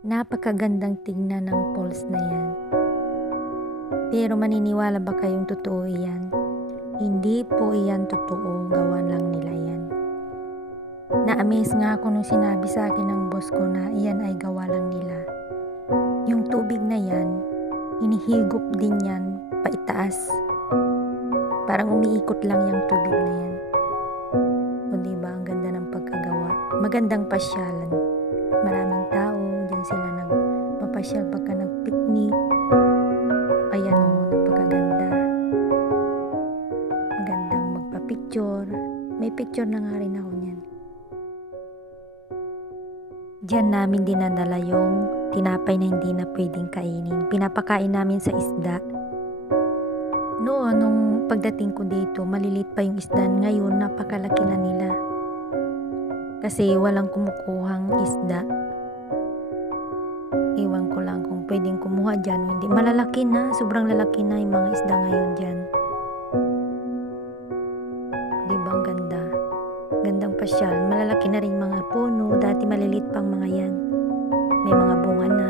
Napakagandang tignan ng falls na yan. Pero maniniwala ba kayong totoo iyan? Hindi po iyan totoo, gawa lang nila yan. Na-amaze nga ako nung sinabi sa akin ng boss ko na iyan ay gawa lang nila. Yung tubig na yan, hinihigop din yan paitaas. Parang umiikot lang yung tubig na yan. O diba, ang ganda ng pagkagawa. Magandang pasyalan. Maraming tao, dyan sila nagpapasyal pagka nag-picnic. Ayan o, napakaganda. Magandang magpa-picture. May picture na nga rin ako niyan. Diyan namin dinadala yung tinapay na hindi na pwedeng kainin. Pinapakain namin sa isda. Noon, nung pagdating ko dito, malilit pa yung isda. Ngayon, napakalaki na nila. Kasi walang kumukuhang isda. Iwan ko lang kung pwedeng kumuha dyan o hindi. Malalaki na, sobrang lalaki na yung mga isda ngayon dyan. Diba ang ganda? Gandang pasyal. Malalaki na rin mga puno. Dati malilit pang mga yan. May mga bunga na.